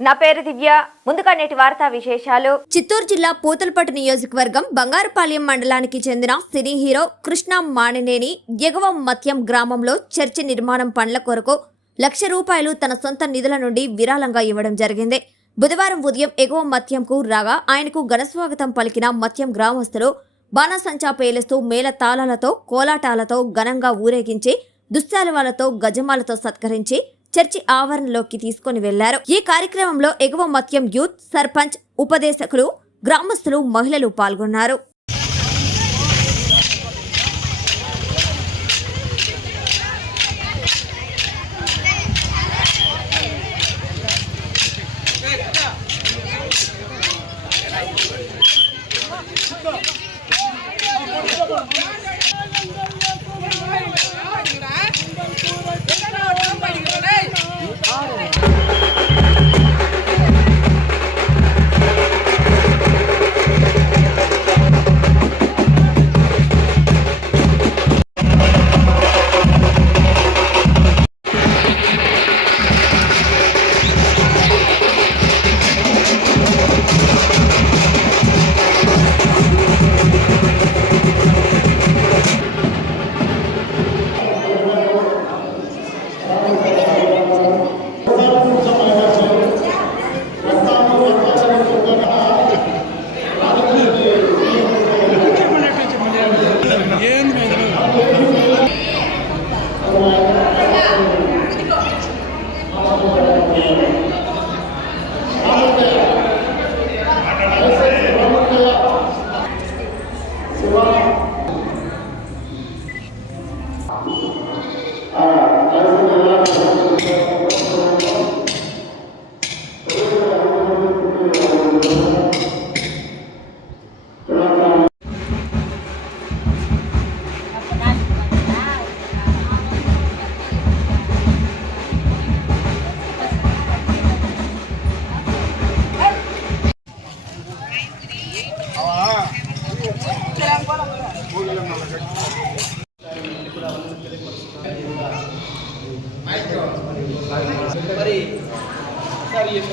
నా పేరు దివ్య. ముందుగా నేటి వార్తా విశేషాలు. చిత్తూరు జిల్లా పూతలపట్టు నియోజకవర్గం బంగారుపాలెం మండలానికి చెందిన సినీ హీరో కృష్ణ మాణినేని ఎగువ మత్యం గ్రామంలో చర్చి నిర్మాణం పనుల కొరకు లక్ష రూపాయలు తన సొంత నిధుల నుండి విరాళంగా ఇవ్వడం జరిగింది. బుధవారం ఉదయం ఎగువ మత్యంకు రాగా ఆయనకు ఘనస్వాగతం పలికిన మత్యం గ్రామస్తులు బాణసంచా పేలుస్తూ మేళ తాళాలతో కోలాటాలతో ఘనంగా ఊరేగించి దుశ్శాలవాలతో గజమాలతో సత్కరించి చర్చి ఆవరణలోకి తీసుకొని వెళ్ళారు ఈ కార్యక్రమంలో ఎగువ మత్యం యూత్ సర్పంచ్ ఉపదేశకులు గ్రామస్తులు మహిళలు పాల్గొన్నారు. やめろ。మరి సార్ ఈ యొక్క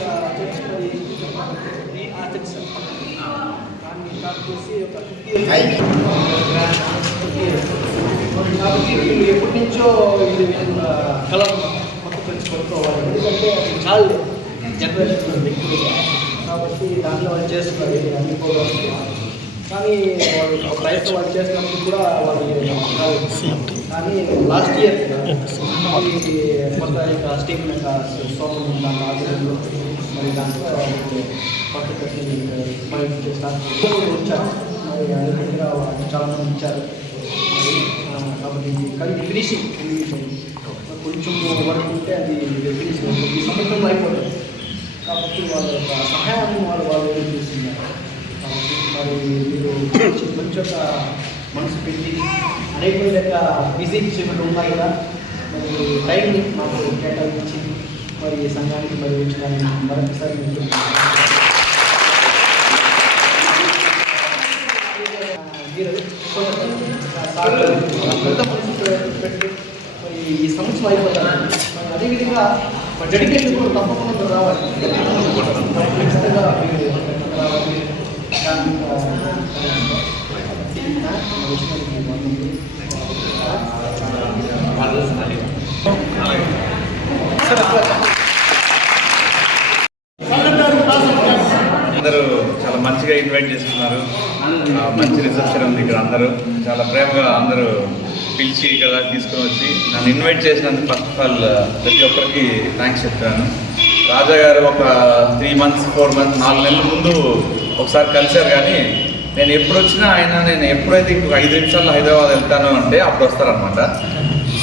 దాన్ని ఎప్పటి నుంచో ఇది కళ కొత్త పెంచుకోవాలి ఎందుకంటే చాలా జనరేషన్ కాబట్టి దాంట్లో వాళ్ళు చేస్తున్నారు అన్ని కానీ వాళ్ళు ఒక వాళ్ళు చేసినప్పుడు కూడా వాళ్ళు కానీ లాస్ట్ ఇయర్ కొత్త యొక్క స్టీమ్ ఆధ్వర్యంలో మరి దాంట్లో కొత్త కట్టి వచ్చారు. మరి అదే దగ్గర చాలా ఇచ్చారు. కాబట్టి కానీ ఫినిషింగ్ కొంచెం వర్క్ ఉంటే అది ఫినిషింగ్ ఈ సంవత్సరంలో అయిపోతుంది. కాబట్టి వాళ్ళ యొక్క సహాయాన్ని వాళ్ళు వాళ్ళు చూస్తున్నారు? మరి మీరు మంచి ఒక మనసు పెట్టి అనేక యొక్క విజిట్ షెడ్యూల్ ఉన్నాయి కదా మరి టైం మాకు కేటాయించి మరి ఈ సంఘానికి మరి ఉంచడానికి మరొకసారి మీరు పెట్టి మరి ఈ సంవత్సరం అయిపోతారు అదేవిధంగా డెడికేషన్ కూడా తప్పకుండా రావాలి మరి ఖచ్చితంగా మీరు రావాలి దాన్ని, ఆ, ఆ, వచ్చినందుకు వందనాలు. అందరూ చాలా మంచిగా ఇన్వైట్ చేస్తున్నారు. మంచి రిసెప్షన్ ఉంది ఇక్కడ అందరూ. చాలా ప్రేమగా అందరూ పిలిచి ఇక్కడ తీసుకుని వచ్చి నన్ను ఇన్వైట్ చేసినందుకు ఫస్ట్ ఆఫ్ ఆల్ ప్రతి ఒక్కరికి థ్యాంక్స్ చెప్తాను రాజా గారు ఒక త్రీ మంత్స్ ఫోర్ మంత్స్ నాలుగు నెలల ముందు ఒకసారి కలిశారు కానీ నేను ఎప్పుడు వచ్చినా ఆయన నేను ఎప్పుడైతే ఇంకొక ఐదు నిమిషాల్లో హైదరాబాద్ వెళ్తాను అంటే అప్పుడు వస్తారనమాట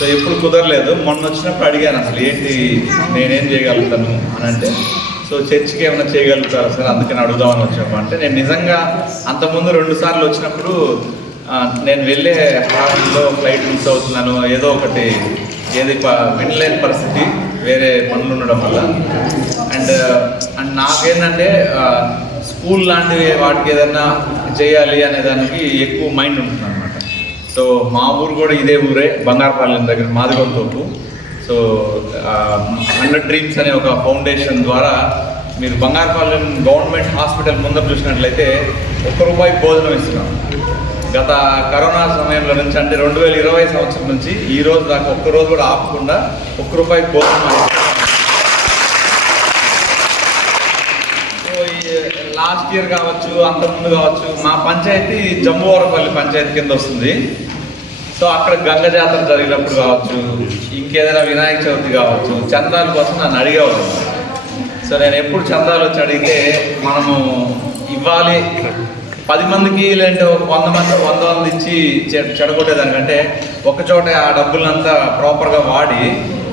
సో ఎప్పుడు కుదరలేదు. మొన్న వచ్చినప్పుడు అడిగాను అసలు ఏంటి? నేనేం చేయగలుగుతాను? అని అంటే సో చర్చికి ఏమైనా చేయగలుగుతారు సార్? అందుకని అడుగుదామని వచ్చాము. అంటే నేను నిజంగా అంతకుముందు రెండు సార్లు వచ్చినప్పుడు నేను వెళ్ళే హాస్టల్లో ఫ్లైట్ మిస్ అవుతున్నాను. ఏదో ఒకటి ఏది ప- వినలేని పరిస్థితి వేరే పనులు ఉండడం వల్ల. అండ్ అండ్ నాకేంటంటే స్కూల్ లాంటి వాటికి ఏదన్నా చేయాలి అనే దానికి ఎక్కువ మైండ్ ఉంటుంది అనమాట సో మా ఊరు కూడా ఇదే ఊరే బంగారపాలెం దగ్గర మాదిగొంతోపు సో హండ్రెడ్ డ్రీమ్స్ అనే ఒక ఫౌండేషన్ ద్వారా మీరు బంగారపాలెం గవర్నమెంట్ హాస్పిటల్ ముందర చూసినట్లయితే ఒక్క రూపాయి భోజనం ఇస్తున్నాం. గత కరోనా సమయంలో నుంచి అంటే రెండు వేల ఇరవై సంవత్సరం నుంచి ఈ రోజు దాకా ఒక్క రోజు కూడా ఆపకుండా ఒక్క రూపాయి భోజనం అనేది సో ఈ లాస్ట్ ఇయర్ కావచ్చు అంతకుముందు కావచ్చు మా పంచాయతీ జమ్మువరపల్లి పంచాయతీ కింద వస్తుంది. సో అక్కడ గంగ జాతర జరిగినప్పుడు కావచ్చు ఇంకేదైనా వినాయక చవితి కావచ్చు చందాల కోసం నన్ను అడిగేవాళ్ళు సో నేను ఎప్పుడు చందాలు వచ్చి అడిగితే మనము ఇవ్వాలి. పది మందికి లేదంటే ఒక వంద మంది వంద మంది ఇచ్చి చె- చెడగొట్టేదానికంటే ఒక చోట ఆ డబ్బులంతా ప్రాపర్గా వాడి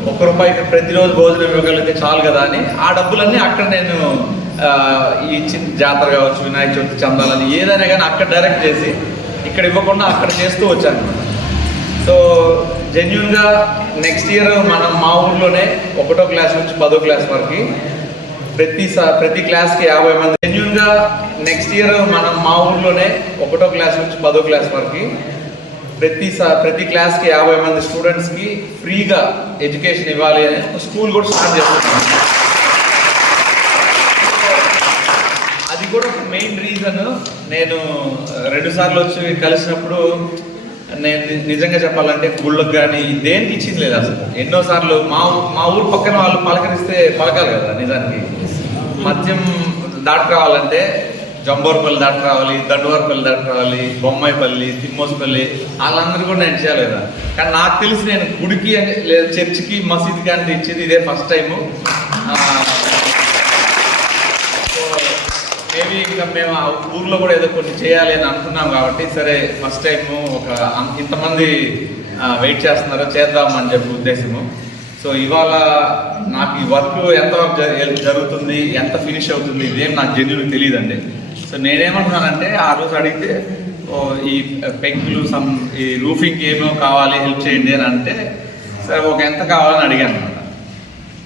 ఒక్క రూపాయికి ప్రతిరోజు భోజనం ఇవ్వగలిగితే చాలు కదా అని ఆ డబ్బులన్నీ అక్కడ నేను ఈ చిన్న జాతర కావచ్చు వినాయక చవితి చందాలని ఏదైనా కానీ అక్కడ డైరెక్ట్ చేసి ఇక్కడ ఇవ్వకుండా అక్కడ చేస్తూ వచ్చాను. సో జెన్యున్గా నెక్స్ట్ ఇయర్ మనం మా ఊర్లోనే ఒకటో క్లాస్ నుంచి పదో క్లాస్ వరకు ప్రతి ప్రతి క్లాస్కి యాభై మంది. జెన్యున్గా నెక్స్ట్ ఇయర్ మనం మా ఊర్లోనే ఒకటో క్లాస్ నుంచి పదో క్లాస్ వరకు ప్రతి ప్రతి క్లాస్కి యాభై మంది స్టూడెంట్స్కి ఫ్రీగా ఎడ్యుకేషన్ ఇవ్వాలి అని స్కూల్ కూడా స్టార్ట్ చేస్తున్నాం అది కూడా ఒక మెయిన్ రీజన్ నేను రెండు సార్లు వచ్చి కలిసినప్పుడు నేను నిజంగా చెప్పాలంటే గుళ్ళకు కానీ దేనికి ఇచ్చింది లేదు అసలు. ఎన్నోసార్లు మా మా ఊరు పక్కన వాళ్ళు పలకరిస్తే పలకాలి కదా నిజానికి. మద్యం దాటి రావాలంటే జంబోర్పల్లి దాటి రావాలి దండవరపల్లి దాటి రావాలి బొమ్మాయిపల్లి తిమ్మోసుపల్లి వాళ్ళందరూ కూడా నేను చేయలేదా కానీ నాకు తెలిసి నేను గుడికి అంటే లేదా చర్చికి మసీద్కి అంటే ఇచ్చేది ఇదే ఫస్ట్ టైము మేబీ ఇంకా మేము ఆ ఊర్లో కూడా ఏదో కొన్ని చేయాలి అని అనుకున్నాం కాబట్టి సరే ఫస్ట్ టైం ఒక ఇంతమంది వెయిట్ చేస్తున్నారు చేద్దాం అని చెప్పి ఉద్దేశము. సో ఇవాళ నాకు ఈ వర్క్ ఎంత జరుగుతుంది ఎంత ఫినిష్ అవుతుంది ఇదేం నాకు జన్యులు తెలియదండి సో నేనేమంటున్నానంటే ఆ రోజు అడిగితే ఓ ఈ పెంకులు సమ్ ఈ రూఫింగ్ ఏమో కావాలి హెల్ప్ చేయండి అని అంటే సరే ఒక ఎంత కావాలని అడిగాను అనమాట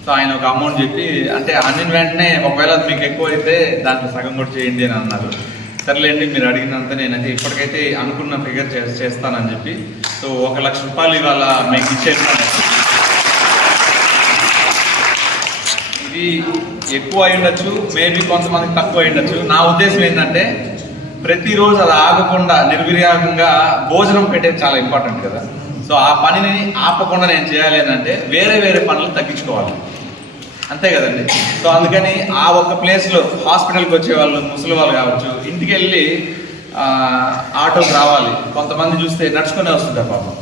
సో ఆయన ఒక అమౌంట్ చెప్పి అంటే అన్ని వెంటనే ఒకవేళ అది మీకు ఎక్కువ అయితే దాంట్లో సగం కూడా చేయండి అని అన్నారు. సర్లేండి మీరు అడిగినంత నేనైతే ఇప్పటికైతే అనుకున్న ఫిగర్ చేస్తానని చెప్పి. సో ఒక లక్ష రూపాయలు ఇవాళ మీకు ఇచ్చేస్తాను. ఇది ఎక్కువ అయి ఉండొచ్చు మేబీ కొంతమందికి తక్కువ అయి ఉండొచ్చు. నా ఉద్దేశం ఏంటంటే ప్రతిరోజు అది ఆగకుండా నిర్విరాగంగా భోజనం పెట్టేది చాలా ఇంపార్టెంట్ కదా. సో ఆ పనిని ఆపకుండా నేను చేయాలి అంటే వేరే వేరే పనులు తగ్గించుకోవాలి. అంతే కదండి. సో అందుకని ఆ ఒక్క ప్లేస్లో హాస్పిటల్కి వచ్చే వాళ్ళు ముసలి వాళ్ళు కావచ్చు ఇంటికి వెళ్ళి ఆటోకి రావాలి. కొంతమంది చూస్తే నడుచుకునే వస్తుంటారు పాపం.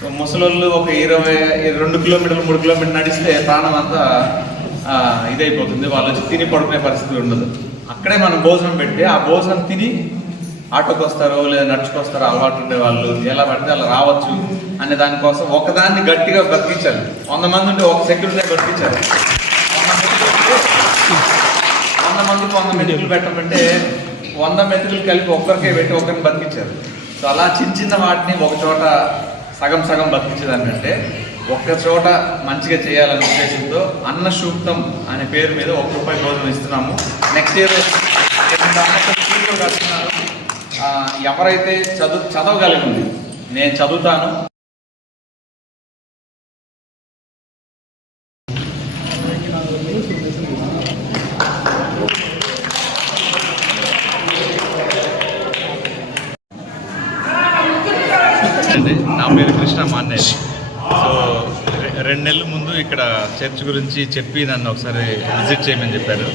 ముసలి ముసలోళ్ళు ఒక ఇరవై రెండు కిలోమీటర్లు మూడు కిలోమీటర్లు నడిస్తే ప్రాణం అంతా ఇదైపోతుంది. వాళ్ళు వచ్చి తిని పడుకునే పరిస్థితి ఉండదు. అక్కడే మనం భోజనం పెట్టి ఆ భోజనం తిని ఆటోకి వస్తారో లేదా నడుచుకొస్తారో అలవాటు ఉండే వాళ్ళు ఎలా పడితే అలా రావచ్చు అనే దానికోసం ఒకదాన్ని గట్టిగా బ్రతికించాలి వంద మంది ఉంటే ఒక సెక్యూరిటీ బ్రతికించాలి వంద మంది ఉంటే వంద మందికి వంద మెతుకులు పెట్టమంటే వంద మెతుకులు కలిపి ఒక్కరికే పెట్టి ఒక్కరిని బతికించారు సో అలా చిన్న చిన్న వాటిని ఒక చోట సగం సగం బతికించేదానికంటే ఒక్క చోట మంచిగా చేయాలనే ఉద్దేశంతో అన్న సూక్తం అనే పేరు మీద ఒక రూపాయి భోజనం ఇస్తున్నాము. నెక్స్ట్ ఇయర్ కడుతున్నారు. ఎవరైతే చదువు చదవగలిగి ఉంది నేను చదువుతాను అండి నా పేరు కృష్ణ మాన్నే సో రెండు నెలల ముందు ఇక్కడ చర్చ్ గురించి చెప్పి నన్ను ఒకసారి విజిట్ చేయమని చెప్పారు.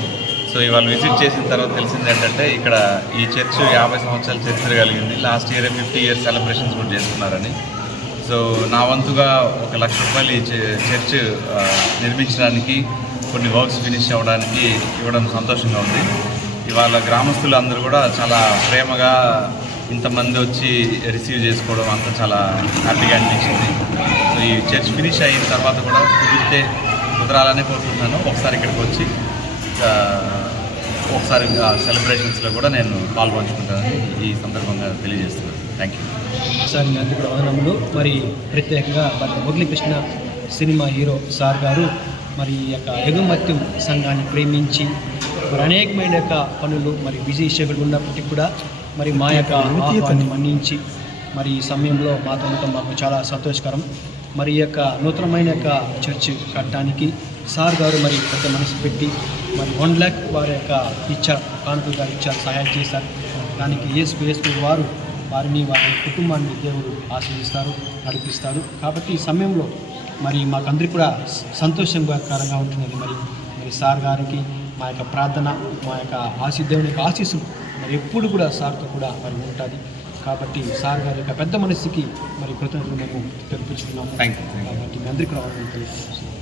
సో ఇవాళ విజిట్ చేసిన తర్వాత తెలిసింది ఏంటంటే ఇక్కడ ఈ చర్చ్ యాభై సంవత్సరాల చరిత్ర కలిగింది. Last year fifty years celebrations కూడా చేస్తున్నారని. సో నా వంతుగా ఒక లక్ష రూపాయలు ఈ చర్చ్ నిర్మించడానికి కొన్ని వర్క్స్ ఫినిష్ అవ్వడానికి ఇవ్వడం సంతోషంగా ఉంది. ఇవాళ గ్రామస్తులు అందరూ కూడా చాలా ప్రేమగా ఇంతమంది వచ్చి రిసీవ్ చేసుకోవడం అంతా చాలా హ్యాపీగా అనిపించింది. సో ఈ చర్చ్ ఫినిష్ అయిన తర్వాత కూడా కుదిరితే కుదరాలనే కోరుకుంటున్నాను. ఒకసారి ఇక్కడికి వచ్చి ఒకసారి సెలబ్రేషన్స్లో కూడా నేను పాల్పంచుకుంటానని ఈ సందర్భంగా తెలియజేస్తున్నాను. థ్యాంక్ యూ సార్ మీ అందరికీ మరి ప్రత్యేకంగా మరి మురళీకృష్ణ సినిమా హీరో సార్ గారు మరి ఈ యొక్క ఎగుమత్యం సంఘాన్ని ప్రేమించి మరి అనేకమైన యొక్క పనులు మరి బిజీ షెడ్యూల్ ఉన్నప్పటికీ కూడా మరి మా యొక్క ఆహ్వాన్ని మన్నించి మరి ఈ సమయంలో మాతో ఉండటం మాకు చాలా సంతోషకరం. మరి ఈ యొక్క నూతనమైన యొక్క చర్చ్ కట్టడానికి సార్ గారు మరి పెద్ద మనసు పెట్టి మరి వన్ ల్యాక్ వారి యొక్క ఇచ్చారు కానుకగా ఇచ్చారు సహాయం చేశారు. దానికి ఏసు ఏసు వారు వారిని వారి కుటుంబాన్ని దేవుడు ఆశీర్దిస్తారు నడిపిస్తారు. కాబట్టి ఈ సమయంలో మరి మాకందరికీ కూడా స- సంతోషకరంగా ఉంటున్నది. మరి మరి సార్ గారికి మా యొక్క ప్రార్థన మా యొక్క ఆశీ దేవుని యొక్క ఆశీస్సులు మరి ఎప్పుడు కూడా సార్తో కూడా మరి ఉంటుంది కాబట్టి సార్ గారి యొక్క పెద్ద మనసుకి మరి కృతజ్ఞతలు మేము you. కాబట్టి మీ అందరికీ తెలియజేస్తున్నాము.